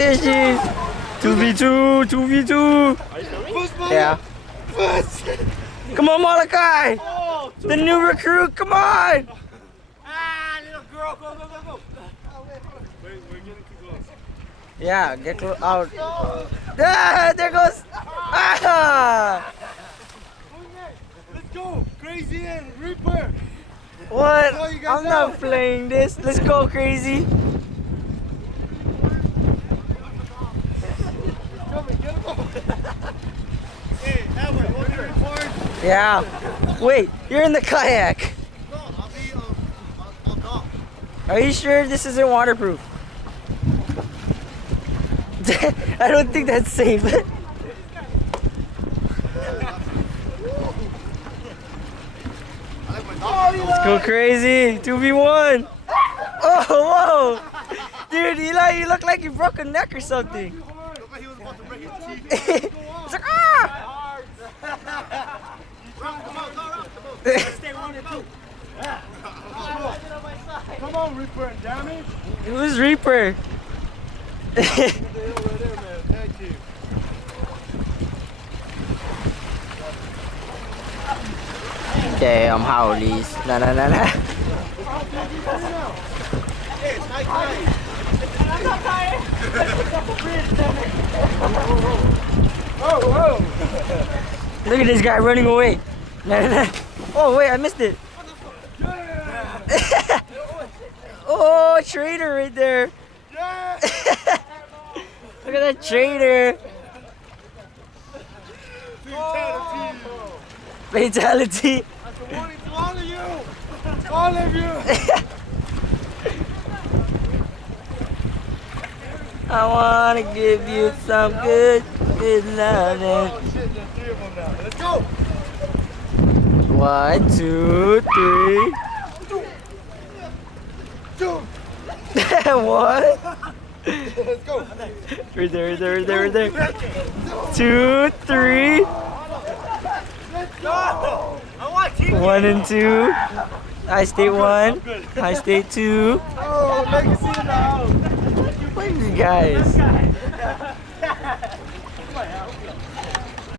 Fishy. 2v2. 2v2. Yeah. Come on, Malachi. The new recruit. Come on. Little girl, go. We're getting too close. Yeah, get close out. Ah, there goes. Ah. Let's go, Crazy and Reaper. What? No, you guys I'm not out. playing this. Let's go, Crazy. Hey, that way, want me to record? Yeah. Wait, you're in the kayak. No, I'll be, I'll go. Are you sure this isn't waterproof? I don't think that's safe. Let's go Crazy. 2v1. Oh, whoa. Dude, Eli, you look like you broke a neck or something. Looked like he was about to break his teeth. It's like, ah! Stay 1 or 2. Come on, Reaper and Damage. Who's Reaper? Thank you. Damn, howlies. Nah. Hey, it's high time. Whoa. Look at this guy running away. Nah. Oh, wait, I missed it. Oh, traitor right there. Yeah. Look at that traitor. Fatality. That's a warning to all of you. All of you. I wanna give you some good loving. Oh shit, there's 3 of them now. Let's go. 1, 2, 3. What? Let's go. Right there. 2, 3. I want team. 1 and 2. High State 1. High State 2. Oh, Legacy in the house. What are these guys?